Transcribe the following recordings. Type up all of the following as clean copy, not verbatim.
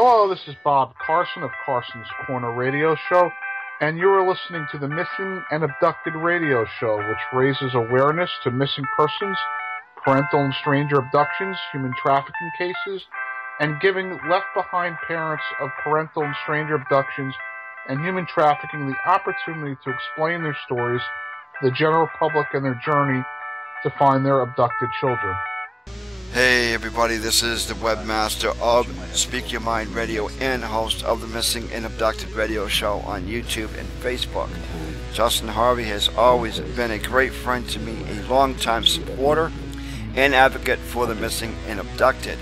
Hello, this is Bob Carson of Carson's Corner Radio Show, and you are listening to the Missing and Abducted Radio Show, which raises awareness to missing persons, parental and stranger abductions, human trafficking cases, and giving left-behind parents of parental and stranger abductions and human trafficking the opportunity to explain their stories to the general public and their journey to find their abducted children. Hey everybody, this is the webmaster of Speak Your Mind Radio and host of the Missing and Abducted Radio Show on YouTube and Facebook. Justin Harvey has always been a great friend to me, a longtime supporter and advocate for the missing and abducted,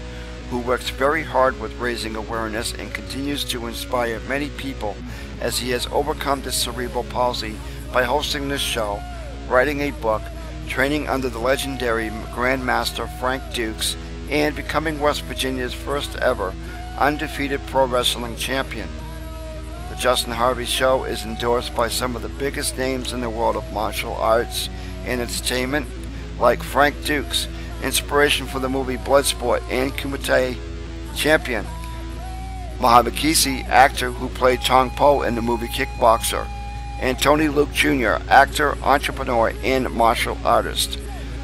who works very hard with raising awareness and continues to inspire many people as he has overcome this cerebral palsy by hosting this show, writing a book, training under the legendary Grandmaster Frank Dukes, and becoming West Virginia's first ever undefeated pro wrestling champion. The Justin Harvey Show is endorsed by some of the biggest names in the world of martial arts and entertainment, like Frank Dukes, inspiration for the movie Bloodsport, and Kumite champion Muhammad Kisi, actor who played Tong Po in the movie Kickboxer, and Tony Luke Jr., actor, entrepreneur, and martial artist.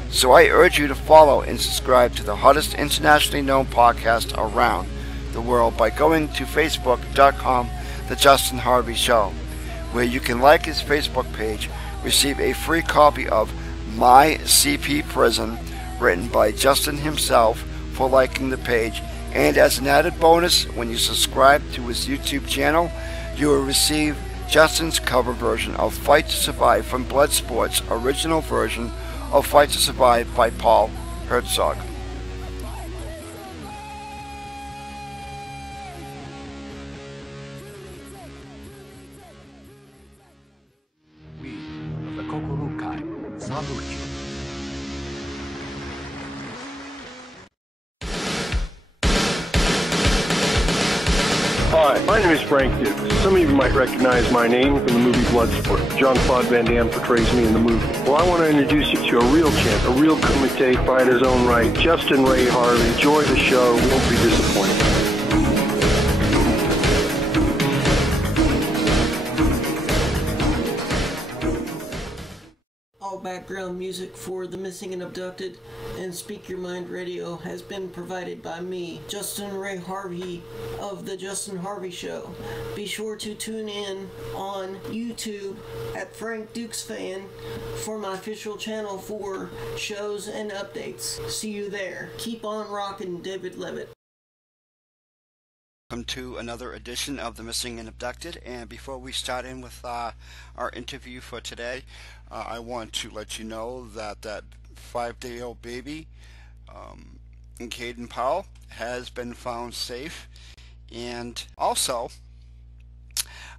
So I urge you to follow and subscribe to the hottest internationally known podcast around the world by going to facebook.com, The Justin Harvey Show, where you can like his Facebook page, receive a free copy of My CP Prison, written by Justin himself, for liking the page, and as an added bonus, when you subscribe to his YouTube channel, you will receive Justin's cover version of Fight to Survive from Bloodsport's original version of Fight to Survive by Paul Herzog. We of the Kokurukai Sabuki. Hi, my name is Frank Dukes. Some of you might recognize my name from the movie Bloodsport. Jean-Claude Van Damme portrays me in the movie. Well, I want to introduce you to a real champ, a real kumite fighter in his own right, Justin Ray Harvey. Enjoy the show. Won't be disappointed. All background music for The Missing and Abducted and Speak Your Mind Radio has been provided by me, Justin Ray Harvey of The Justin Harvey Show. Be sure to tune in on YouTube at Frank Dukes Fan for my official channel for shows and updates. See you there. Keep on rocking, David Levitt. Welcome to another edition of The Missing and Abducted, and before we start in with our interview for today, I want to let you know that that 5-day-old baby in Caden Powell has been found safe. And also,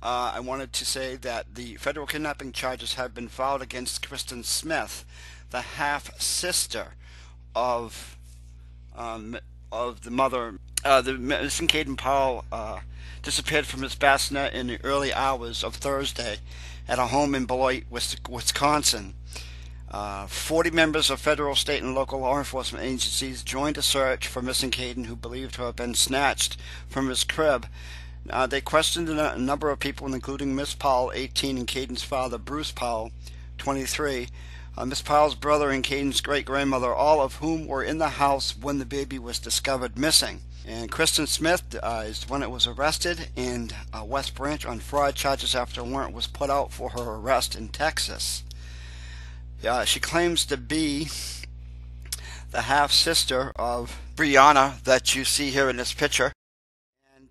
I wanted to say that the federal kidnapping charges have been filed against Kristen Smith, the half-sister of the mother. The missing Caden Powell disappeared from his bassinet in the early hours of Thursday at a home in Beloit, Wisconsin. 40 members of federal, state, and local law enforcement agencies joined a search for missing Caden, who believed to have been snatched from his crib. They questioned a number of people, including Miss Powell, 18, and Caden's father, Bruce Powell, 23, Miss Powell's brother, and Caden's great-grandmother, all of whom were in the house when the baby was discovered missing. And Kristen Smith is the one that was arrested in West Branch on fraud charges after a warrant was put out for her arrest in Texas. She claims to be the half-sister of Brianna that you see here in this picture. And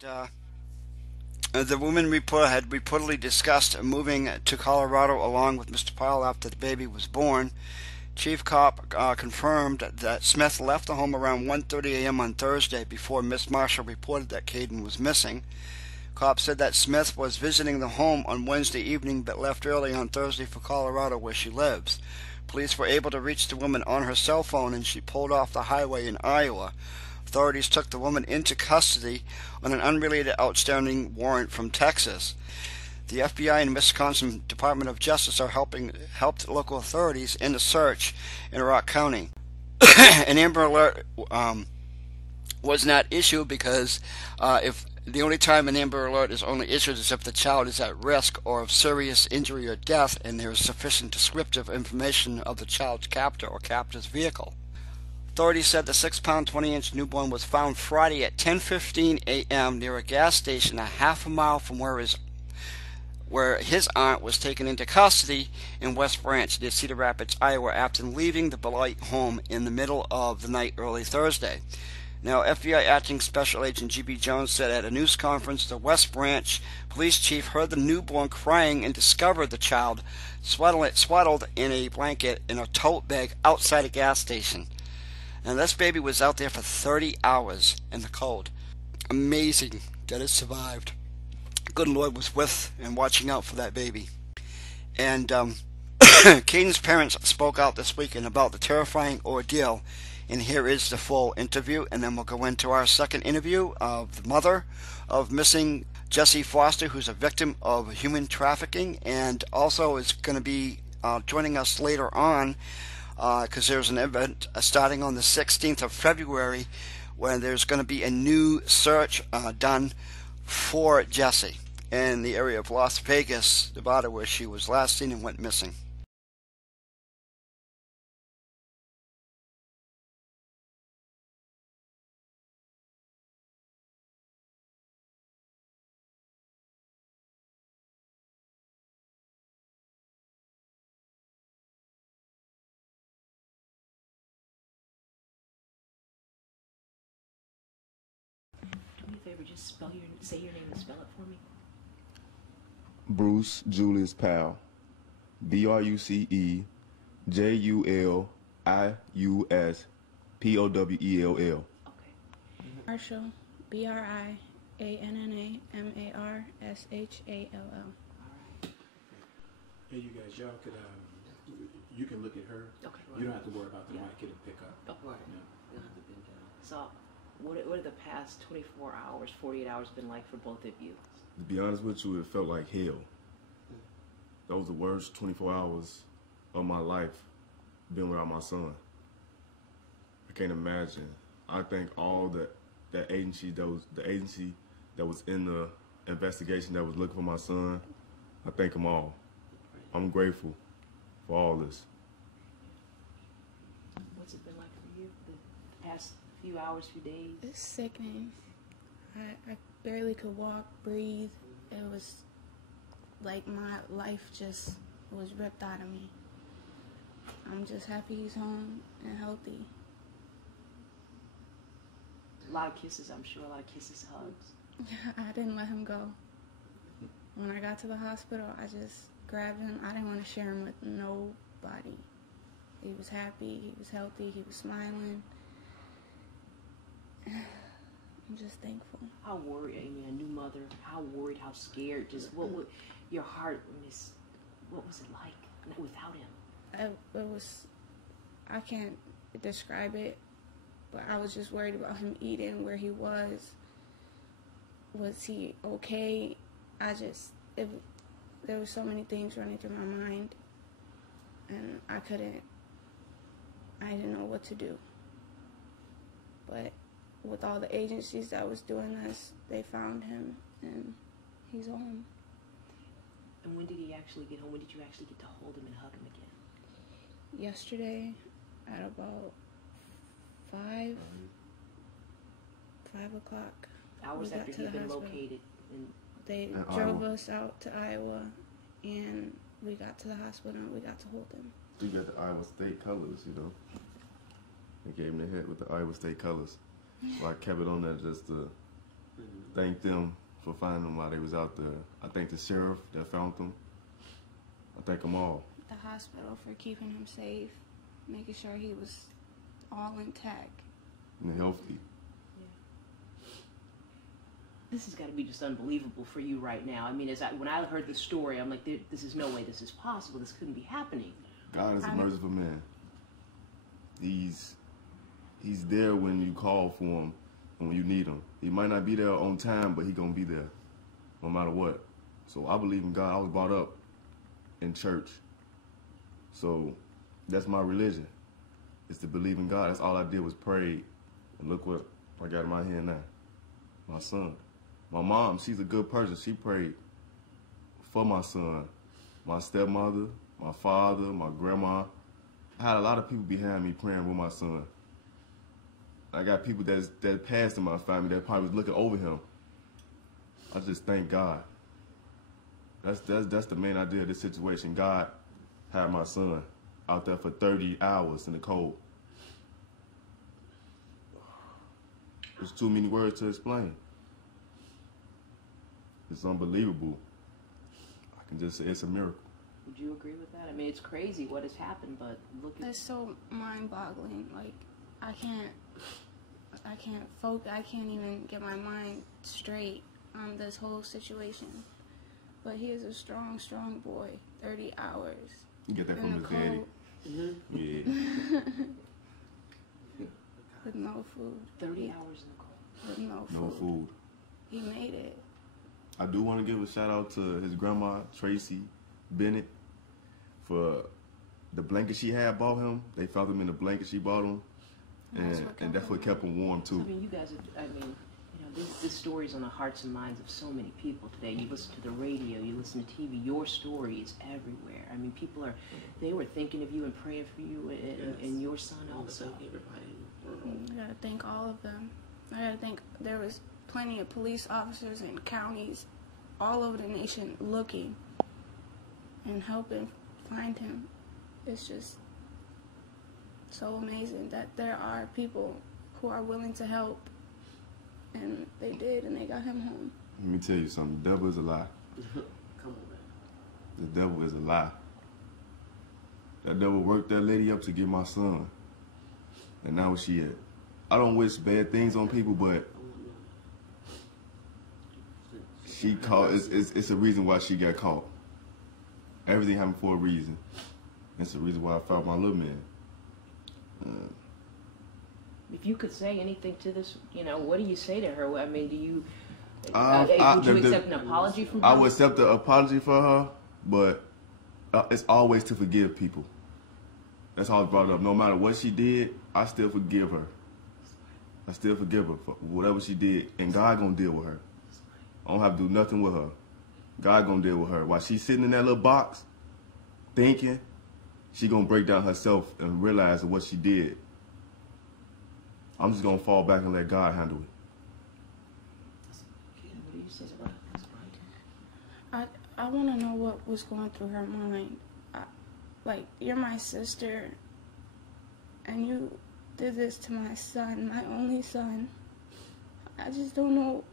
the woman had reportedly discussed moving to Colorado along with Mr. Powell after the baby was born. Chief Cop confirmed that Smith left the home around 1:30 a.m. on Thursday before Miss Marshall reported that Caden was missing. Cops said that Smith was visiting the home on Wednesday evening but left early on Thursday for Colorado, where she lives. Police were able to reach the woman on her cell phone, and she pulled off the highway in Iowa. Authorities took the woman into custody on an unrelated outstanding warrant from Texas. The FBI and Wisconsin Department of Justice are helped local authorities in the search in Rock County. An Amber Alert was not issued because if The only time an Amber Alert is only issued is if the child is at risk or of serious injury or death and there is sufficient descriptive information of the child's captor or captor's vehicle. Authorities said the 6-pound, 20-inch newborn was found Friday at 10:15 a.m. near a gas station a half a mile from where his aunt was taken into custody in West Branch near Cedar Rapids, Iowa, after leaving the Blight home in the middle of the night early Thursday. Now, FBI Acting Special Agent G.B. Jones said at a news conference the West Branch police chief heard the newborn crying and discovered the child swaddled in a blanket in a tote bag outside a gas station. And this baby was out there for 30 hours in the cold. Amazing that it survived. Good Lord was with and watching out for that baby. And Caden's parents spoke out this weekend about the terrifying ordeal. And here is the full interview, and then we'll go into our second interview of the mother of missing Jessie Foster, who's a victim of human trafficking, and also is going to be joining us later on because there's an event starting on the 16th of February where there's going to be a new search done for Jessie in the area of Las Vegas, Nevada, where she was last seen and went missing. Just say your name and spell it for me. Bruce Julius Powell. BRUCE JULIUS POWELL. Okay. Marshall. BRIANNAMARSHALL. Hey, you guys, y'all could, you can look at her. Okay. You don't have to worry about the mic, it'll pick up. Oh, right. Yeah. So, what are the past 24 hours, 48 hours been like for both of you? To be honest with you, it felt like hell. That was the worst 24 hours of my life, being without my son. I can't imagine. I think all the agency that was in the investigation that was looking for my son, I thank them all. I'm grateful for all this. What's it been like for you the past few hours, few days? It's sickening. I barely could walk, breathe. It was like my life just was ripped out of me. I'm just happy he's home and healthy. A lot of kisses, I'm sure. A lot of kisses, hugs. I didn't let him go. When I got to the hospital, I just grabbed him. I didn't want to share him with nobody. He was happy, he was healthy, he was smiling. I'm just thankful. How worried, I mean, a new mother, how worried, how scared, just what would your heart miss? What was it like without him? It was, I can't describe it, but I was just worried about him eating, where he was. Was he okay? There were so many things running through my mind, and I didn't know what to do. But with all the agencies that was doing this, they found him, and he's home. And when did he actually get home? When did you actually get to hold him and hug him again? Yesterday, at about 5 o'clock. Hours after he'd been located. They drove us out to Iowa, and we got to the hospital, and we got to hold him. We got the Iowa State colors, you know. They gave him the hit with the Iowa State colors. So I kept it on there just to thank them for finding them while they was out there. I thank the sheriff that found them. I thank them all. The hospital for keeping him safe, making sure he was all intact. And healthy. This has got to be just unbelievable for you right now. I mean, when I heard the story, I'm like, this is no way this is possible. This couldn't be happening. God is a merciful man. He's there when you call for him and when you need him. He might not be there on time, but he's going to be there no matter what. So I believe in God. I was brought up in church. So that's my religion, is to believe in God. That's all I did was pray. And look what I got in my hand now. My son. My mom, she's a good person. She prayed for my son, my stepmother, my father, my grandma. I had a lot of people behind me praying with my son. I got people that passed in my family that probably was looking over him. I just thank God. That's the main idea of this situation. God had my son out there for 30 hours in the cold. There's too many words to explain. It's unbelievable. I can just say it's a miracle. Would you agree with that? I mean, it's crazy what has happened, but look at... It's so mind-boggling. Like, I can't focus. I can't even get my mind straight on this whole situation. But he is a strong, strong boy. 30 hours. You get that from his daddy. Yeah. With no food. 30 hours in the cold. With no food. No food. He made it. I do want to give a shout out to his grandma, Tracy Bennett, for the blanket she had bought him. They found him in the blanket she bought him. And that's what kept him warm too. I mean, you guys are, I mean, you know, this story's on the hearts and minds of so many people today. You listen to the radio, you listen to TV, your story is everywhere. I mean, people are, they were thinking of you and praying for you and your son also. I gotta thank all of them. I gotta thank, there was plenty of police officers in counties all over the nation looking and helping find him. It's just so amazing that there are people who are willing to help, and they did, and they got him home. Let me tell you something. The devil is a lie. Come on, man. The devil is a lie. That devil worked that lady up to get my son. And now where she at? I don't wish bad things on people, but she caught. It's a reason why she got caught. Everything happened for a reason. It's the reason why I found my little man. If you could say anything to this, you know, what do you say to her? I mean, do you, would you accept an apology from her? I would accept the apology for her, but it's always to forgive people. That's all I brought up. No matter what she did, I still forgive her. I still forgive her for whatever she did, and God gonna deal with her. I don't have to do nothing with her. God gonna deal with her. While she's sitting in that little box, thinking, she gonna break down herself and realize what she did. I'm just gonna fall back and let God handle it. What do you say about that? I want to know what was going through her mind. Like, you're my sister, and you did this to my son, my only son. I just don't know.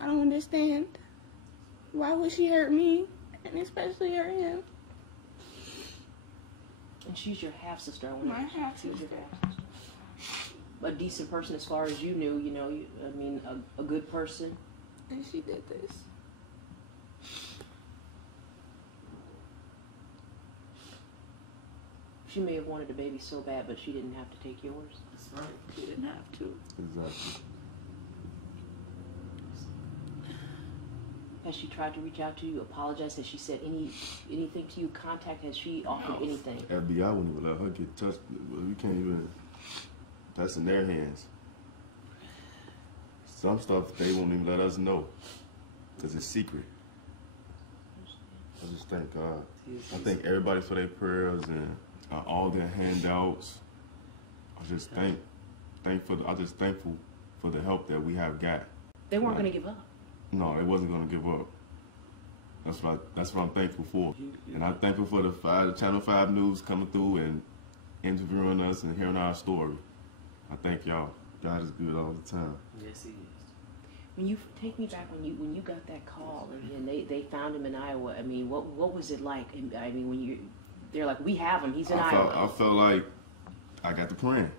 I don't understand. Why would she hurt me, and especially hurt him? And she's your half-sister. My half-sister. A decent person as far as you knew, you know, I mean, a good person. And she did this. She may have wanted a baby so bad, but she didn't have to take yours. That's right. She didn't have to. Exactly. Has she tried to reach out to you, apologize? Has she said anything to you? Contact? Has she offered anything? FBI wouldn't even let her get touched. We can't even. That's in their hands. Some stuff they won't even let us know because it's secret. I just thank God. I thank everybody for their prayers and all their handouts. I just thankful for the help that we have got. They weren't going to give up. No, they wasn't going to give up. That's what I'm thankful for. And I'm thankful for the Channel 5 News coming through and interviewing us and hearing our story. I thank y'all. God is good all the time. Yes, he is. When you take me back when you got that call and they found him in Iowa. I mean, what was it like? I mean, when they're like, we have him. He's in Iowa. I felt like I got the plan.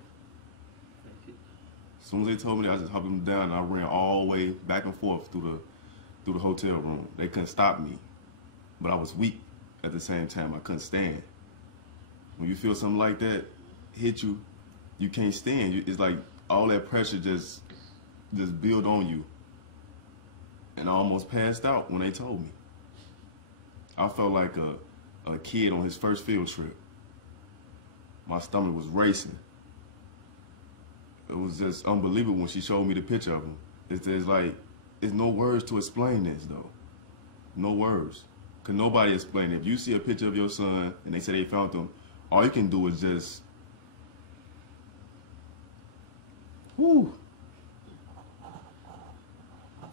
As soon as they told me that, I just hopped them down and I ran all the way back and forth through the hotel room. They couldn't stop me, but I was weak at the same time. I couldn't stand. When you feel something like that hit you, you can't stand. It's like all that pressure just build on you. And I almost passed out when they told me. I felt like a kid on his first field trip. My stomach was racing. It was just unbelievable when she showed me the picture of him. It's like there's no words to explain this though. No words. Cause nobody explain it. If you see a picture of your son and they say they found him, all you can do is just, whoo.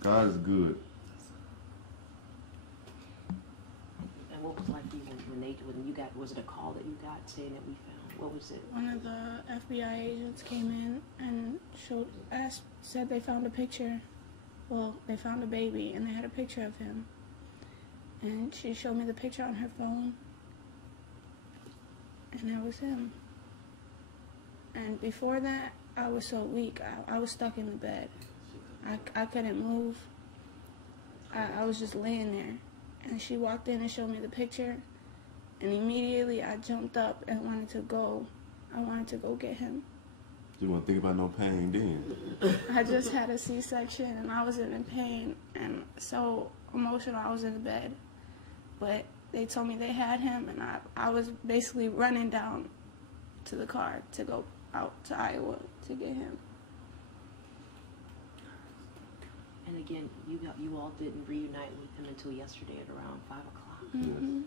God is good. And what was it like for you when you got, was it a call that you got saying that we found, what was it? One of the FBI agents came in and said they found a picture. Well, they found a baby and they had a picture of him. And she showed me the picture on her phone. And that was him. And before that, I was so weak. I was stuck in the bed. I couldn't move. I was just laying there. And she walked in and showed me the picture. And immediately I jumped up and wanted to go. I wanted to go get him. You won't think about no pain then. I just had a C-section and I was in pain and so emotional. I was in the bed. But they told me they had him and I was basically running down to the car to go out to Iowa to get him. And again, you all didn't reunite with him until yesterday at around 5 o'clock. Mm-hmm.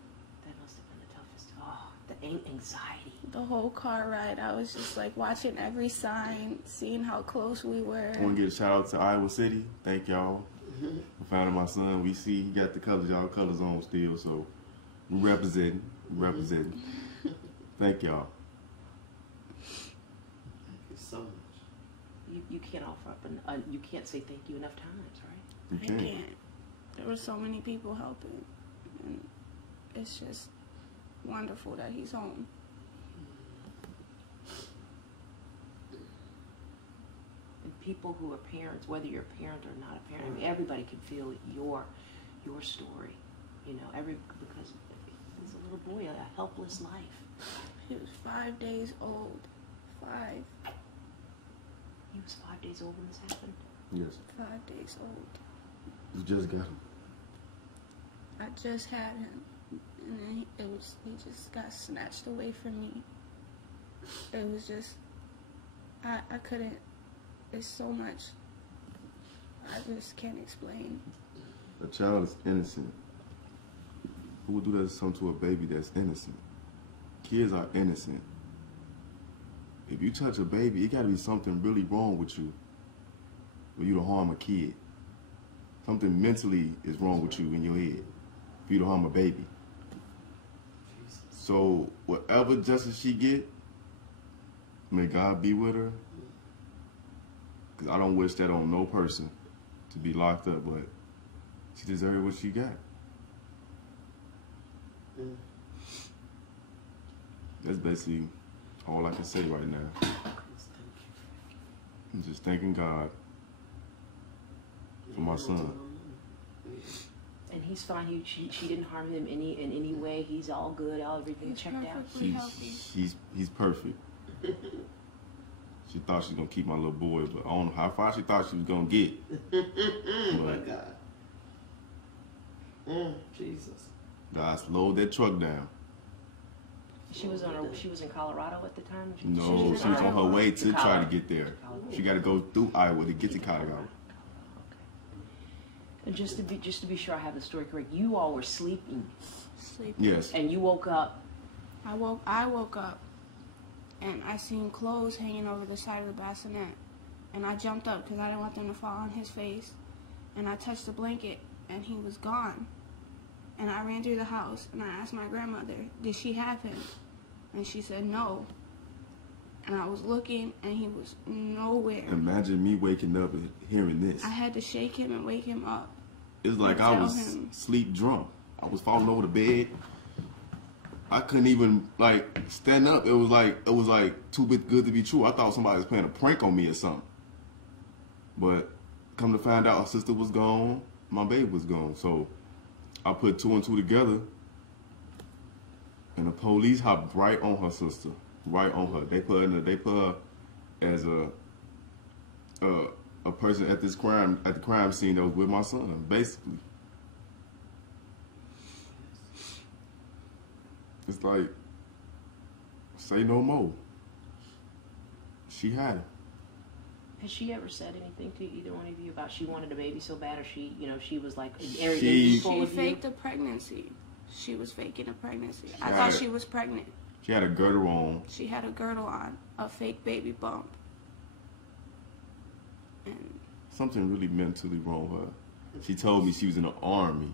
That must have been the toughest. Oh, the anxiety. The whole car ride, I was just like watching every sign, seeing how close we were. I want to give a shout out to Iowa City. Thank y'all for finding my son. We see he got the colors, y'all colors on still, so we representing. Thank y'all. Thank you so much. You can't offer up, you can't say thank you enough times, right? You can. I can't. There were so many people helping, and it's just wonderful that he's home. And people who are parents, whether you're a parent or not a parent, I mean, everybody can feel your story, you know, because he's a little boy, a helpless life. He was 5 days old. 5. He was 5 days old when this happened? Yes. 5 days old. You just got him. I just had him, and then he just got snatched away from me. It was just, I couldn't, it's so much, I just can't explain. A child is innocent. Who would do that something to a baby that's innocent? Kids are innocent. If you touch a baby, it gotta be something really wrong with you for you to harm a kid. Something mentally is wrong with you in your head for you to harm a baby. So whatever justice she get, may God be with her. Because I don't wish that on no person to be locked up, but she deserves what she got. That's basically all I can say right now. I'm just thanking God for my son. And he's fine. She didn't harm him in any way. He's all good. Everything checked out. He's perfect. She thought she was gonna keep my little boy, but I don't know how far she thought she was gonna get. Oh my God. Jesus. God slowed that truck down. She was in Colorado at the time? No, she was on her way to try to get there. She got to go through Iowa to get to Colorado. Okay. And just to be sure I have the story correct, you all were sleeping. Yes. And you woke up. I woke up, and I seen clothes hanging over the side of the bassinet, and I jumped up because I didn't want them to fall on his face, and I touched the blanket, and he was gone. And I ran through the house, and I asked my grandmother, did she have him? And she said no. And I was looking, and he was nowhere. Imagine me waking up and hearing this. I had to shake him and wake him up. It's like I was sleep drunk. I was falling over the bed. I couldn't even like stand up. It was like too good to be true. I thought somebody was playing a prank on me or something. But come to find out, her sister was gone, my baby was gone. So I put 2 and 2 together, and the police hopped right on her sister, right on her. They put her as a person at the crime scene that was with my son, basically. It's like, say no more. She had him. Has she ever said anything to either one of you about she wanted a baby so bad, or she was like arrogant full of you? She faked a pregnancy. She was faking a pregnancy. I thought she was pregnant. She had a girdle on. She had a girdle on, a fake baby bump. And something really mentally wrong with her. She told me she was in the Army.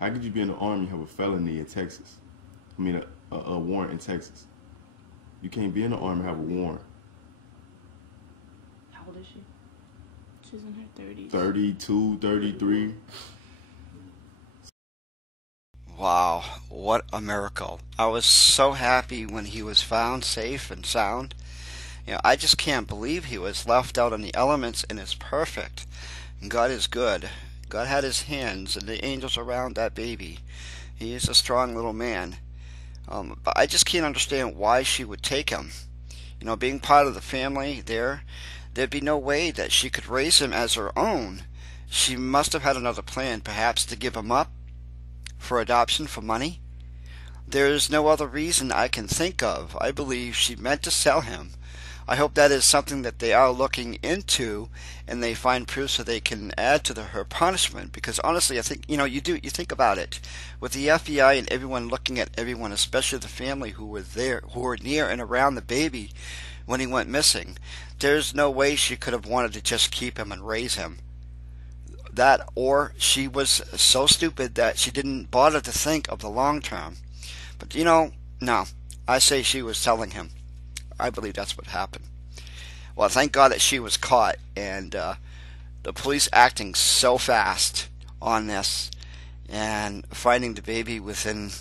How could you be in the Army and have a felony in Texas? I mean, a warrant in Texas. You can't be in the Army and have a warrant. How old is she? She's in her 30s. 32, 33. Wow, what a miracle. I was so happy when he was found safe and sound. I just can't believe he was left out in the elements and is perfect. And God is good. God had his hands and the angels around that baby. He is a strong little man. But I just can't understand why she would take him. Being part of the family there'd be no way that she could raise him as her own. She must have had another plan, perhaps to give him up for adoption for money. There's no other reason I can think of. I believe she meant to sell him. I hope that is something that they are looking into, and they find proof so they can add to her punishment. Because honestly, I think you think about it, with the FBI and everyone looking at everyone, especially the family who were near and around the baby when he went missing. There's no way she could have wanted to just keep him and raise him. That, or she was so stupid that she didn't bother to think of the long term. But no, I say she was telling him. I believe that's what happened. Well, thank God that she was caught, and the police acting so fast on this and finding the baby within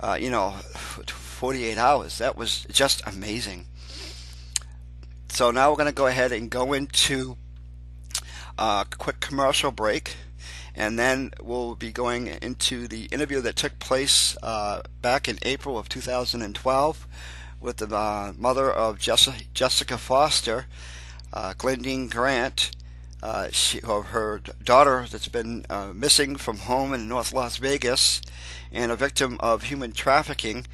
48 hours. That was just amazing. So now we're going to go ahead and go into a quick commercial break, and then we'll be going into the interview that took place back in April of 2012 with the mother of Jessica Foster, Glendine Grant, her daughter that's been missing from home in North Las Vegas, and a victim of human trafficking.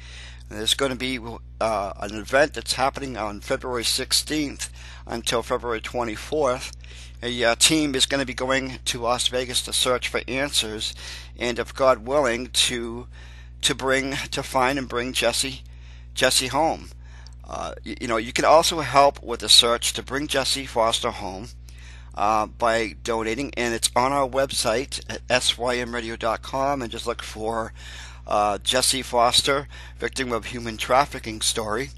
There's going to be an event that's happening on February 16th until February 24th. A team is going to be going to Las Vegas to search for answers, and if God willing, to find and bring Jesse home. You can also help with the search to bring Jesse Foster home by donating, and it's on our website at SYMradio.com, and just look for Jesse Foster, victim of human trafficking story,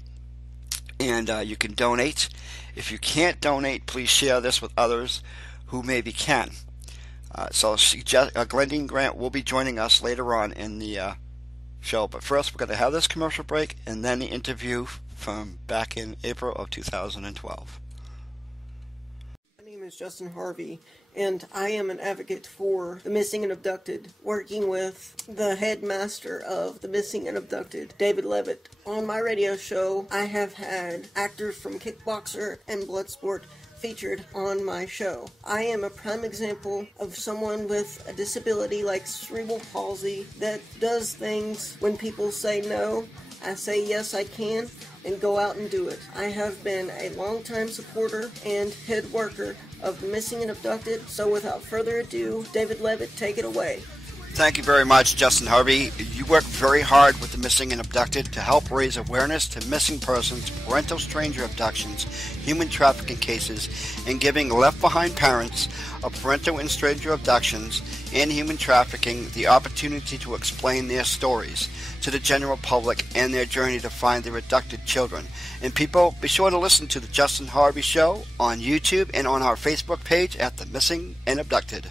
and you can donate. If you can't donate, please share this with others who maybe can. So Glendine Grant will be joining us later on in the show, but first we're going to have this commercial break and then the interview from back in April of 2012. My name is Justin Harvey, and I am an advocate for the missing and abducted, working with the headmaster of the missing and abducted, David Levitt. On my radio show, I have had actors from Kickboxer and Bloodsport featured on my show. I am a prime example of someone with a disability like cerebral palsy that does things when people say no. I say yes, I can, and go out and do it. I have been a longtime supporter and head worker of the missing and abducted, so without further ado, David Levitt, take it away. Thank you very much, Justin Harvey. You work very hard with the missing and abducted to help raise awareness to missing persons, parental stranger abductions, human trafficking cases, and giving left-behind parents of parental and stranger abductions and human trafficking the opportunity to explain their stories to the general public and their journey to find their abducted children. And people, be sure to listen to the Justin Harvey Show on YouTube and on our Facebook page at The Missing and Abducted.